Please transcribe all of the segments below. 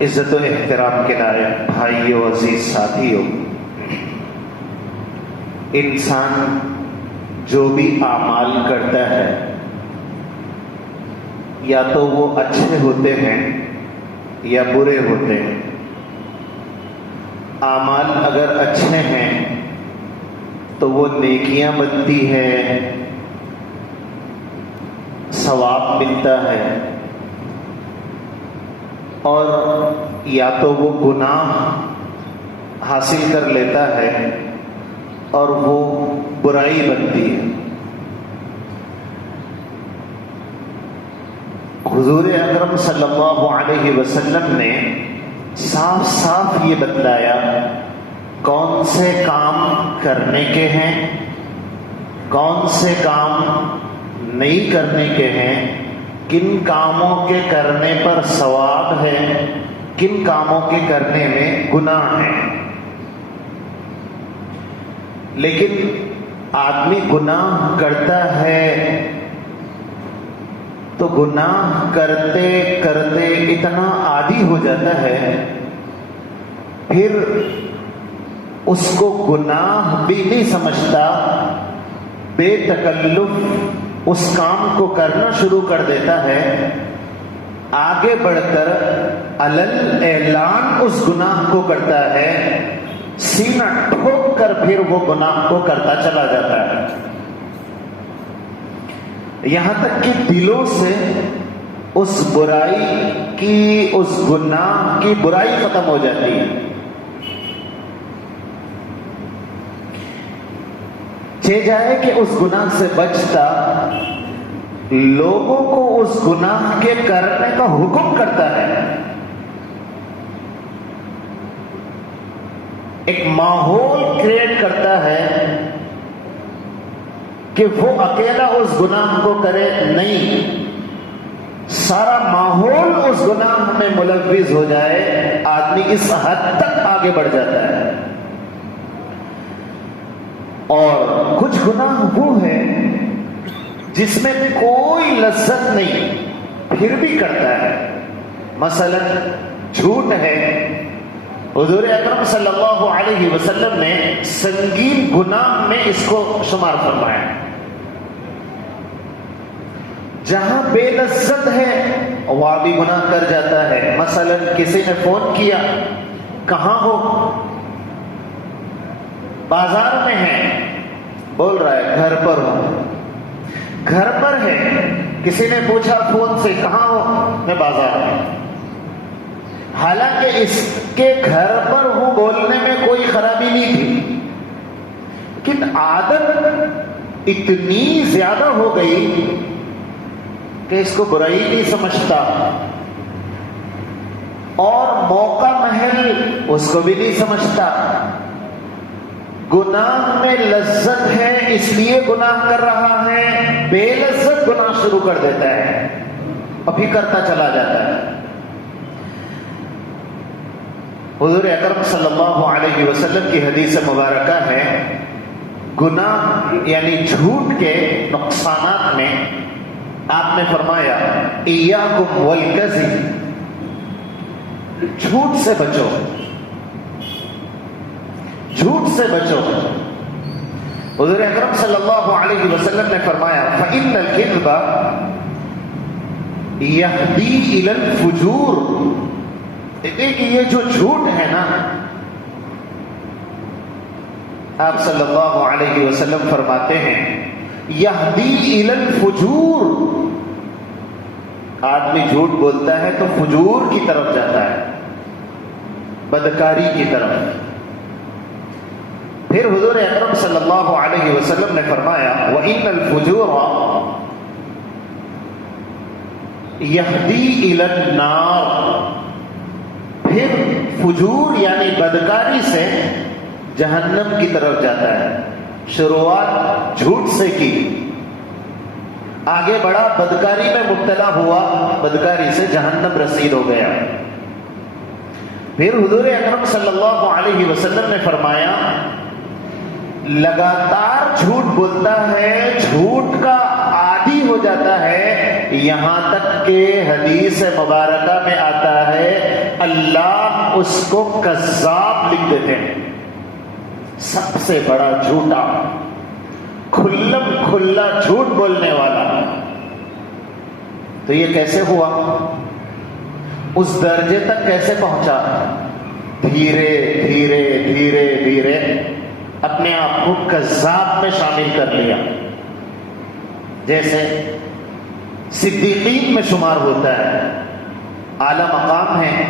عزت و احترام کے لائق بھائیوں، عزیز ساتھیوں، انسان جو بھی اعمال کرتا ہے یا تو وہ اچھے ہوتے ہیں یا برے ہوتے ہیں۔ اعمال اگر اچھے ہیں تو وہ نیکیاں بنتی ہیں، ثواب ملتا ہے، اور یا تو وہ گناہ حاصل کر لیتا ہے اور وہ برائی بنتی ہے۔ حضور اکرم صلی اللہ علیہ وسلم نے صاف صاف یہ بتلایا کون سے کام کرنے کے ہیں، کون سے کام نہیں کرنے کے ہیں، کن کاموں کے کرنے پر ثواب ہے، کن کاموں کے کرنے میں گناہ ہے۔ لیکن آدمی گناہ کرتا ہے تو گناہ کرتے کرتے اتنا عادی ہو جاتا ہے، پھر اس کو گناہ بھی نہیں سمجھتا، بے تکلف اس کام کو کرنا شروع کر دیتا ہے، آگے بڑھ کر علل اعلان اس گناہ کو کرتا ہے، سینہ ٹھوک کر پھر وہ گناہ کو کرتا چلا جاتا ہے، یہاں تک کہ دلوں سے اس برائی کی، اس گناہ کی برائی ختم ہو جاتی ہے۔ چہ جائے کہ اس گناہ سے بچتا، لوگوں کو اس گناہ کے کرنے کا حکم کرتا ہے، ایک ماحول کریٹ کرتا ہے کہ وہ اکیلا اس گناہ کو کرے، نہیں، سارا ماحول اس گناہ میں ملوث ہو جائے، آدمی اس حد تک آگے بڑھ جاتا ہے۔ اور کچھ گناہ وہ ہے جس میں کوئی لذت نہیں پھر بھی کرتا ہے، مثلا جھوٹ ہے۔ حضور اکرم صلی اللہ علیہ وسلم نے سنگین گناہ میں اس کو شمار فرمایا، جہاں بے لذت ہے وہاں بھی گناہ کر جاتا ہے۔ مثلا کسی نے فون کیا، کہاں ہو؟ بازار میں ہے، بول رہا ہے گھر پر ہوں، گھر پر ہے۔ کسی نے پوچھا فون سے کہاں ہو؟ میں بازار میں۔ حالانکہ اس کے گھر پر ہوں بولنے میں کوئی خرابی نہیں تھی، لیکن عادت اتنی زیادہ ہو گئی کہ اس کو برائی نہیں سمجھتا، اور موقع محل اس کو بھی نہیں سمجھتا۔ گناہ میں لذت ہے اس لیے گناہ کر رہا ہے، بے لذت گناہ شروع کر دیتا ہے اور پھر کرتا چلا جاتا ہے۔ حضور اکرم صلی اللہ علیہ وسلم کی حدیث مبارکہ ہے، گناہ یعنی جھوٹ کے نقصانات میں آپ نے فرمایا ایاکم والکذب، جھوٹ سے بچو، جھوٹ سے بچو۔ حضور اکرم صلی اللہ علیہ وسلم نے فرمایا فإن الكذب يهدي إلى الفجور، دیکھیں یہ جو جھوٹ ہے نا، آپ صلی اللہ علیہ وسلم فرماتے ہیں یہدی الی الفجور، آدمی جھوٹ بولتا ہے تو فجور کی طرف جاتا ہے، بدکاری کی طرف۔ پھر حضور اکرم صلی اللہ علیہ وسلم نے فرمایا وَإِنَّ الْفُجُورَ يَهْدِي إِلَى النَّارِ، پھر فجور یعنی بدکاری سے جہنم کی طرف جاتا ہے۔ شروعات جھوٹ سے کی، آگے بڑھا بدکاری میں مبتلا ہوا، بدکاری سے جہنم رسید ہو گیا۔ پھر حضور اکرم صلی اللہ علیہ وسلم نے فرمایا لگاتار جھوٹ بولتا ہے، جھوٹ کا عادی ہو جاتا ہے، یہاں تک کہ حدیث مبارکہ میں آتا ہے اللہ اس کو کذاب لکھ دیتے ہیں، سب سے بڑا جھوٹا، کھلم کھلا جھوٹ بولنے والا۔ تو یہ کیسے ہوا؟ اس درجے تک کیسے پہنچا؟ دھیرے دھیرے دھیرے دھیرے اپنے آپ کو کذاب میں شامل کر لیا۔ جیسے صدیقین میں شمار ہوتا ہے، اعلی مقام ہے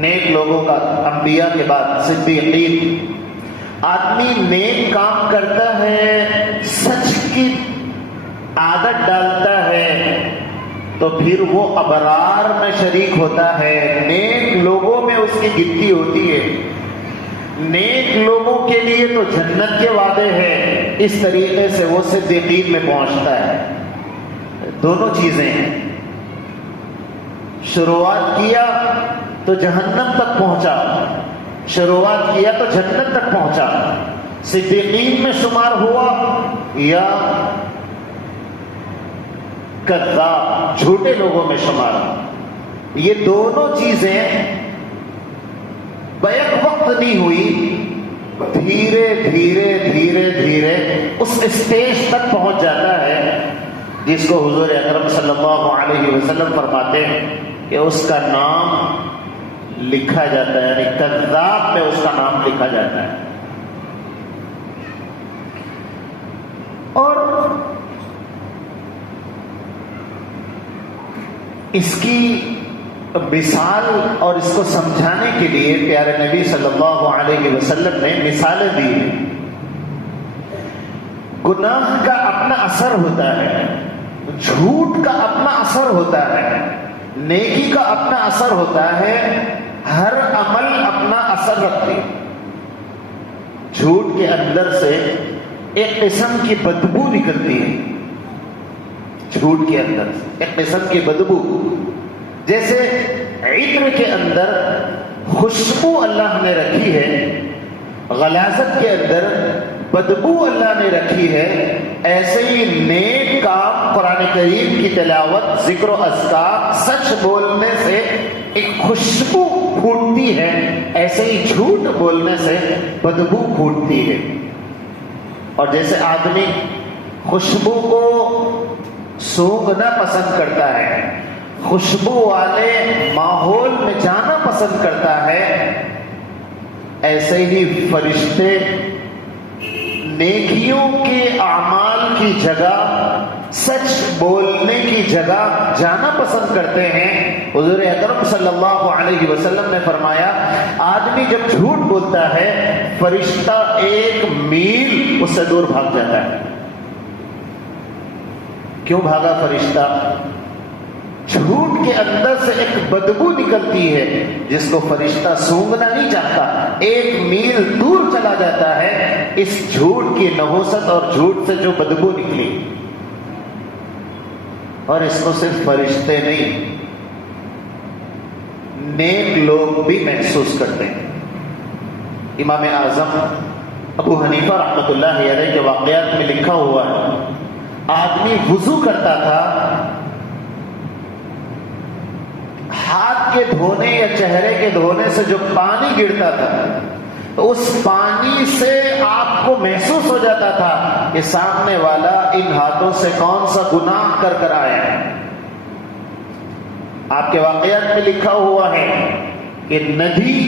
نیک لوگوں کا، انبیاء کے بعد صدیقین۔ آدمی نیک کام کرتا ہے، سچ کی عادت ڈالتا ہے، تو پھر وہ ابرار میں شریک ہوتا ہے، نیک لوگوں میں اس کی گنتی ہوتی ہے، نیک لوگوں کے لیے تو جنت کے وعدے ہیں۔ اس طریقے سے وہ صدیقین میں پہنچتا ہے۔ دونوں چیزیں ہیں، شروعات کیا تو جہنم تک پہنچا، شروعات کیا تو جنت تک پہنچا، صدیقین میں شمار ہوا یا کذاب جھوٹے لوگوں میں شمار۔ یہ دونوں چیزیں بیک وقت نہیں ہوئی، دھیرے دھیرے دھیرے دھیرے اس اسٹیج تک پہنچ جاتا ہے جس کو حضور اکرم صلی اللہ علیہ وسلم فرماتے ہیں کہ اس کا نام لکھا جاتا ہے، یعنی کذاب میں اس کا نام لکھا جاتا ہے۔ اور اس کی مثال اور اس کو سمجھانے کے لیے پیارے نبی صلی اللہ علیہ وسلم نے مثالیں دی ہیں۔ گناہ کا اپنا اثر ہوتا ہے، جھوٹ کا اپنا اثر ہوتا ہے، نیکی کا اپنا اثر ہوتا ہے، ہر عمل اپنا اثر رکھتی ہے۔ جھوٹ کے اندر سے ایک قسم کی بدبو نکلتی ہے، جھوٹ کے اندر ایک قسم کی بدبو، جیسے عطر کے اندر خوشبو اللہ نے رکھی ہے، غلاظت کے اندر بدبو اللہ نے رکھی ہے، ایسے ہی نیک کام، قرآن کریم کی تلاوت، ذکر و اذکار، سچ بولنے سے ایک خوشبو پھوٹتی ہے، ایسے ہی جھوٹ بولنے سے بدبو پھوٹتی ہے۔ اور جیسے آدمی خوشبو کو سونگھنا پسند کرتا ہے، خوشبو والے ماحول میں جانا پسند کرتا ہے، ایسے ہی فرشتے نیکیوں کے اعمال کی جگہ، سچ بولنے کی جگہ جانا پسند کرتے ہیں۔ حضور اکرم صلی اللہ علیہ وسلم نے فرمایا، آدمی جب جھوٹ بولتا ہے فرشتہ 1 میل اس سے دور بھاگ جاتا ہے۔ کیوں بھاگا فرشتہ؟ جھوٹ کے اندر سے ایک بدبو نکلتی ہے جس کو فرشتہ سونگھنا نہیں چاہتا، 1 میل دور چلا جاتا ہے اس جھوٹ کی نحوست اور جھوٹ سے جو بدبو نکلی۔ اور اس کو صرف فرشتے نہیں، نیک لوگ بھی محسوس کرتے ہیں۔ امام اعظم ابو حنیفہ رحمۃ اللہ علیہ کے واقعات میں لکھا ہوا ہے، آدمی وضو کرتا تھا، ہاتھ کے دھونے یا چہرے کے دھونے سے جو پانی گرتا تھا تو اس پانی سے آپ کو محسوس ہو جاتا تھا کہ سامنے والا ان ہاتھوں سے کون سا گناہ کر کر آیا ہے۔ آپ کے واقعات میں لکھا ہوا ہے کہ ندی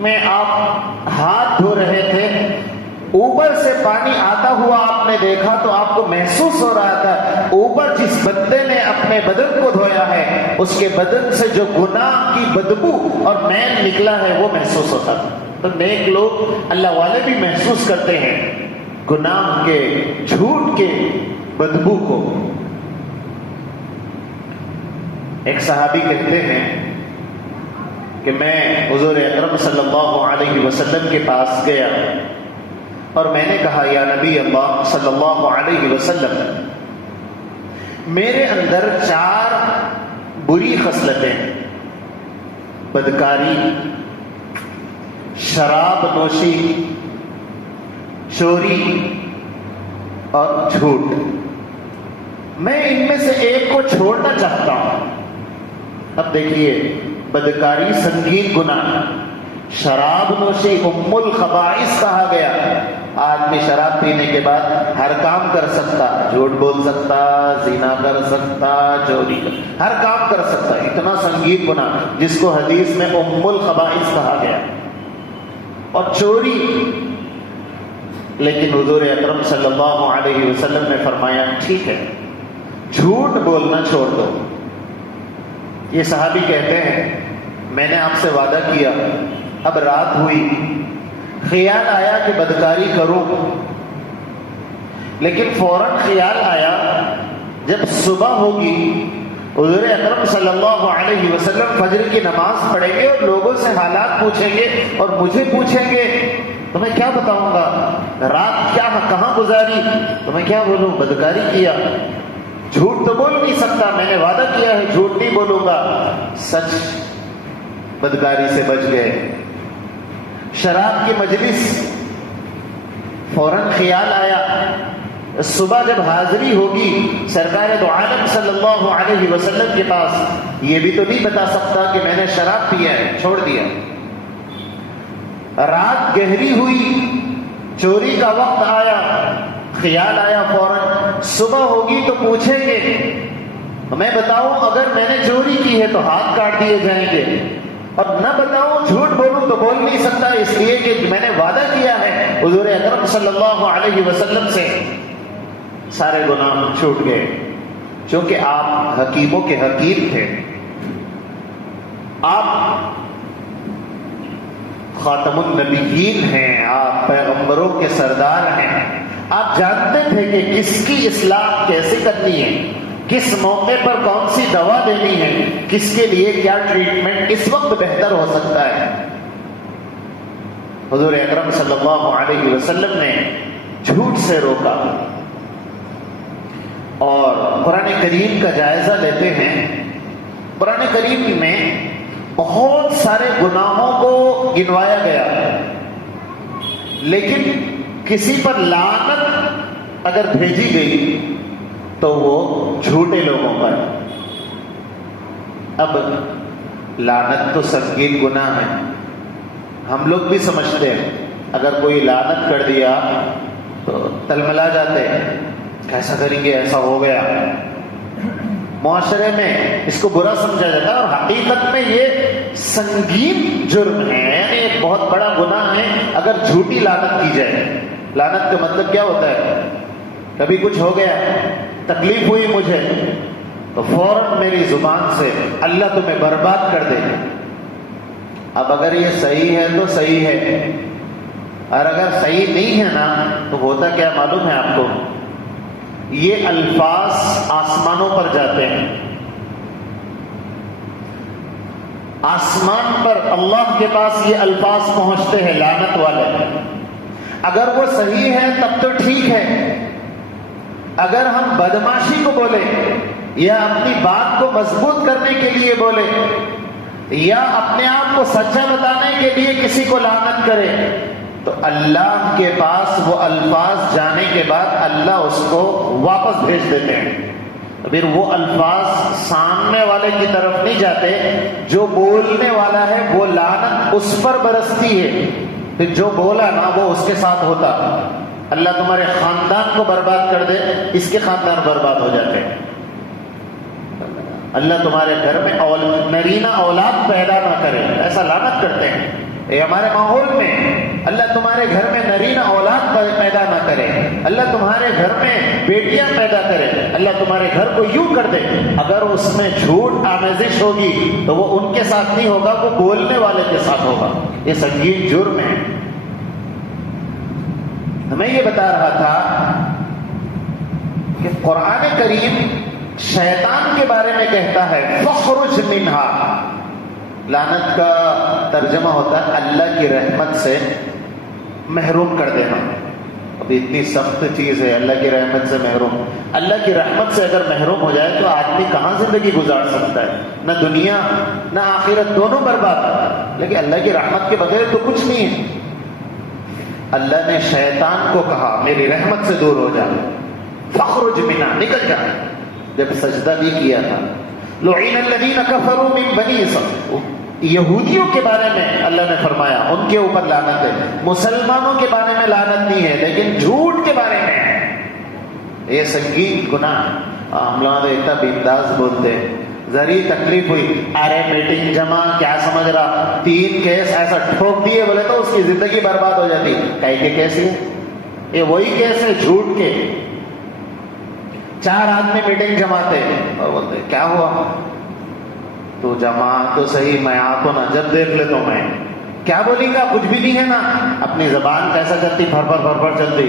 میں آپ ہاتھ دھو رہے تھے، اوپر سے پانی آتا ہوا آپ نے دیکھا تو آپ کو محسوس ہو رہا تھا اوپر جس بندے نے اپنے بدن کو دھویا ہے اس کے بدن سے جو گناہ کی بدبو اور میل نکلا ہے وہ محسوس ہوتا تھا۔ تو نیک لوگ اللہ والے بھی محسوس کرتے ہیں گناہ کے، جھوٹ کے بدبو کو۔ ایک صحابی کہتے ہیں کہ میں حضور اکرم صلی اللہ علیہ وسلم کے پاس گیا اور میں نے کہا، یا نبی اللہ صلی اللہ علیہ وسلم، میرے اندر 4 بری خصلتیں، بدکاری، شراب نوشی، چوری اور جھوٹ، میں ان میں سے ایک کو چھوڑنا چاہتا ہوں۔ اب دیکھیے بدکاری سنگین گناہ. شراب نوشی ام الخبائث کہا گیا. آدمی شراب پینے کے بعد ہر کام کر سکتا، جھوٹ بول سکتا، زنا کر سکتا، چوری ہر کام کر سکتا. اتنا سنگین گناہ جس کو حدیث میں ام الخبائث کہا گیا. اور چوری، لیکن حضور اکرم صلی اللہ علیہ وسلم نے فرمایا ٹھیک ہے جھوٹ بولنا چھوڑ دو. یہ صحابی کہتے ہیں میں نے آپ سے وعدہ کیا، اب رات ہوئی، خیال آیا کہ بدکاری کروں، لیکن فوراً خیال آیا جب صبح ہوگی حضور اکرم صلی اللہ علیہ وسلم فجر کی نماز پڑھیں گے اور لوگوں سے حالات پوچھیں گے اور مجھے پوچھیں گے تو میں کیا بتاؤں گا؟ رات کہاں گزاری؟ تو میں کیا بولوں؟ بدکاری کیا. جھوٹ تو بول نہیں سکتا، میں نے وعدہ کیا ہے جھوٹ نہیں بولوں گا. سچ بدکاری سے بچ گئے. شراب کی مجلس، فوراً خیال آیا صبح جب حاضری ہوگی سرکار دو عالم صلی اللہ علیہ وسلم کے پاس، یہ بھی تو نہیں بتا سکتا کہ میں نے شراب پیا ہے، چھوڑ دیا. رات گہری ہوئی، چوری کا وقت آیا، خیال آیا فوراً صبح ہوگی تو پوچھیں گے، میں بتاؤں اگر میں نے چوری کی ہے تو ہاتھ کاٹ دیے جائیں گے، اور نہ بتاؤں جھوٹ بولوں تو بول نہیں سکتا اس لیے کہ میں نے وعدہ کیا ہے حضور اکرم صلی اللہ علیہ وسلم سے. سارے گناہ چھوٹ گئے چونکہ آپ حکیموں کے حکیم تھے. آپ خاتم النبیین ہیں، آپ پیغمبروں کے سردار ہیں. آپ جانتے تھے کہ کس کی اصلاح کیسے کرنی ہے، کس موقع پر کون سی دوا دینی ہے، کس کے لیے کیا ٹریٹمنٹ اس وقت بہتر ہو سکتا ہے. حضور اکرم صلی اللہ علیہ وسلم نے جھوٹ سے روکا. اور قرآن کریم کا جائزہ لیتے ہیں. قرآن کریم میں بہت سارے گناہوں کو گنوایا گیا، لیکن کسی پر لعنت اگر بھیجی گئی تو وہ جھوٹے لوگوں پر. اب لعنت تو سنگین گناہ ہے، ہم لوگ بھی سمجھتے ہیں اگر کوئی لعنت کر دیا تو تلملا جاتے ہیں، کیسا کریں گے، ایسا ہو گیا. معاشرے میں اس کو برا سمجھا جاتا ہے، اور حقیقت میں یہ سنگین جرم ہے، یعنی ایک بہت بڑا گناہ ہے اگر جھوٹی لعنت کی جائے. لعنت کا مطلب کیا ہوتا ہے؟ کبھی کچھ ہو گیا، تکلیف ہوئی مجھے، تو فوراً میری زبان سے اللہ تمہیں برباد کر دے. اب اگر یہ صحیح ہے تو صحیح ہے، اور اگر صحیح نہیں ہے نا تو ہوتا کیا معلوم ہے آپ کو؟ یہ الفاظ آسمانوں پر جاتے ہیں. آسمان پر اللہ کے پاس یہ الفاظ پہنچتے ہیں لعنت والے. اگر وہ صحیح ہے تب تو ٹھیک ہے، اگر ہم بدماشی کو بولے یا اپنی بات کو مضبوط کرنے کے لیے بولے یا اپنے آپ کو سچا بتانے کے لیے کسی کو لعنت کرے تو اللہ کے پاس وہ الفاظ جانے کے بعد اللہ اس کو واپس بھیج دیتے ہیں. پھر وہ الفاظ سامنے والے کی طرف نہیں جاتے، جو بولنے والا ہے وہ لعنت اس پر برستی ہے، پھر جو بولا نا وہ اس کے ساتھ ہوتا. اللہ تمہارے خاندان کو برباد کر دے، اس کے خاندان برباد ہو جاتے ہیں. اللہ تمہارے گھر میں نرینہ اولاد پیدا نہ کرے، ایسا لعنت کرتے ہیں. یہ ہمارے ماحول میں اللہ تمہارے گھر میں نرینہ اولاد پیدا نہ کرے، اللہ تمہارے گھر میں بیٹیاں پیدا کرے، اللہ تمہارے گھر کو یوں کر دے. اگر اس میں جھوٹ آمیزش ہوگی تو وہ ان کے ساتھ نہیں ہوگا، وہ بولنے والے کے ساتھ ہوگا. یہ سنگین جرم ہے. میں یہ بتا رہا تھا کہ قرآن کریم شیطان کے بارے میں کہتا ہے فخرج منہا. لعنت کا ترجمہ ہوتا ہے اللہ کی رحمت سے محروم کر دینا. اب اتنی سخت چیز ہے اللہ کی رحمت سے محروم. اللہ کی رحمت سے اگر محروم ہو جائے تو آدمی کہاں زندگی گزار سکتا ہے؟ نہ دنیا نہ آخرت، دونوں برباد. لیکن اللہ کی رحمت کے بغیر تو کچھ نہیں ہے. اللہ نے شیطان کو کہا میری رحمت سے دور ہو جا، فخرج منہا، نکل جا. جب سجدہ بھی کیا تھا لعن الذین کفروا من بنی اسرائیل، یہودیوں کے بارے میں اللہ نے فرمایا ان کے اوپر لعنت ہے، مسلمانوں کے بارے میں لعنت نہیں ہے، لیکن جھوٹ کے بارے میں یہ سنگین گناہ. ہم لوگ تو اتنا بنداز بولتے ہیں. ذری تکلیف ہوئی، ارے میٹنگ جمع، کیا سمجھ رہا، 3 کیس ایسا ٹھوک دیے بولے تو اس کی زندگی برباد ہو جاتی. کئی کے کیس یہ وہی کیس ہے جھوٹ کے. 4 آدمی میٹنگ جماتے اور بولتے کیا ہوا، تو جمع تو صحیح، میں آ تو نا، جب دیکھ لیتا ہوں میں کیا بولی گا، کچھ بھی نہیں ہے نا. اپنی زبان کیسا چلتی، پھر پھر چلتی.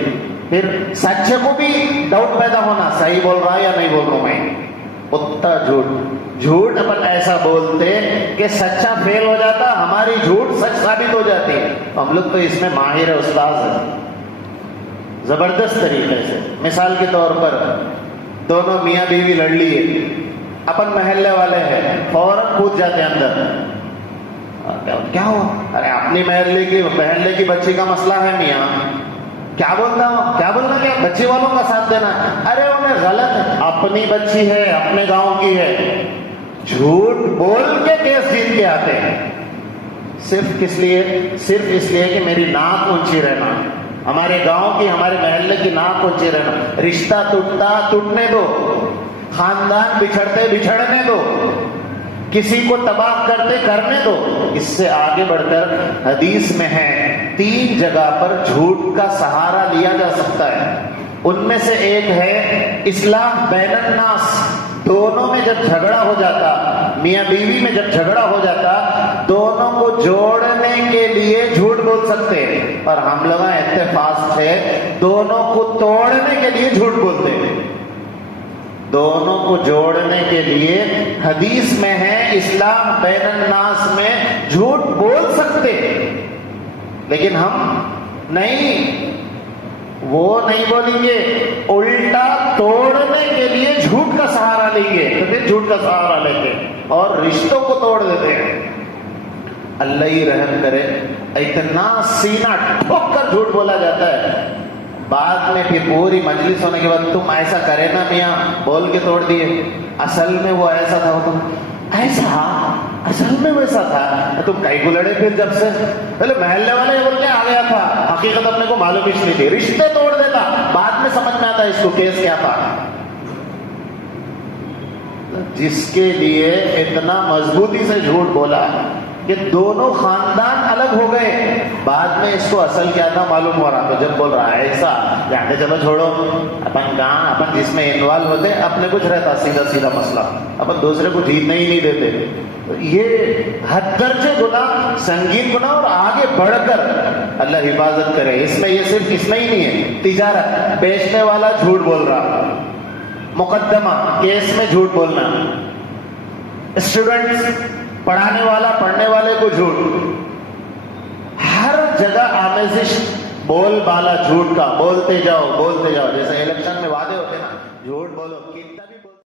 پھر سچ کو بھی ڈاؤٹ پیدا ہونا، صحیح بول رہا یا نہیں بول رہا ہوں میں. اتنا جھوٹ اپن ایسا بولتے کہ سچا فیل ہو جاتا، ہماری جھوٹ سچ ثابت ہو جاتی. ہم لوگ تو اس میں ماہر ہے، استاذ ہے زبردست طریقے سے. مثال کے طور پر دونوں میاں بیوی لڑ لیے، اپن محلے والے ہیں، فوراً کود جاتے ہیں اندر. کیا ہوا، ارے اپنی محلے کی بچی کا مسئلہ ہے میاں. کیا بولتا ہوں، کیا بولنا، کیا بچی والوں کا ساتھ دینا. ارے انہیں غلط ہے، اپنی بچی ہے، اپنے گاؤں کی ہے. جھوٹ بول کے کیس جیت کے آتے ہیں. صرف کس لیے، صرف اس لیے کہ میری ناک اونچی رہنا، ہمارے گاؤں کی، ہمارے محلے کی ناک اونچی رہنا. رشتہ ٹوٹنے دو، خاندان بچھڑنے دو، کسی کو تباہ کرنے دو. اس سے آگے بڑھ کر حدیث میں ہے 3 جگہ پر جھوٹ کا سہارا لیا جا سکتا ہے. ان میں سے ایک ہے اصلاح بین الناس. دونوں میں جب جھگڑا ہو جاتا، میاں بیوی میں جب جھگڑا ہو جاتا، دونوں کو جوڑنے کے لیے جھوٹ بول سکتے ہیں. اور ہم لوگ اتفاق سے دونوں کو توڑنے کے لیے جھوٹ بولتے ہیں. دونوں کو جوڑنے کے لیے حدیث میں ہے اصلاح بین الناس میں جھوٹ بول سکتے، لیکن ہم نہیں، وہ نہیں بولیں گے، الٹا توڑنے کے لیے جھوٹ کا سہارا لیں گے. تو پھر جھوٹ کا سہارا لیتے اور رشتوں کو توڑ دیتے ہیں. اللہ ہی رحم کرے، اتنا سینہ ٹھوک کر جھوٹ بولا جاتا ہے. بعد میں پھر پوری مجلس ہونے کے بعد تم ایسا کرے نا میاں، بول کے توڑ دیے، اصل میں وہ ایسا تھا، تم ایسا، اصل میں ویسا تھا. تم کئی کو لڑے پھر جب سے، پہلے محلے والے بول کے آ گیا تھا، حقیقت اپنے کو معلوم ہی نہیں تھی، رشتے توڑ دیتا، بعد میں سمجھ میں آتا اس کو کیس کیا تھا. جس کے لیے اتنا مضبوطی سے جھوٹ بولا کہ دونوں خاندان الگ ہو گئے، بعد میں اس کو اصل کیا تھا معلوم ہو رہا. تو جب بول رہا ہے ایسا، جانے چلو چھوڑو، اپن کہاں، اپن جس میں انوالو ہوتے اپنے کچھ رہتا سیدھا مسئلہ، اپن دوسرے کو جیتنے ہی نہیں دیتے. تو یہ حد درجے گناہ، سنگین گناہ، اور آگے بڑھ کر اللہ حفاظت کرے. اس میں یہ صرف اس میں ہی نہیں ہے، تجارت، بیچنے والا جھوٹ بول رہا، مقدمہ کیس میں جھوٹ بولنا، اسٹوڈنٹس، پڑھانے والا پڑھنے والے کو جھوٹ، ہر جگہ آمیزش، بول بالا جھوٹ کا، بولتے جاؤ. جیسے الیکشن میں وعدے ہوتے ہیں نا، جھوٹ بولو.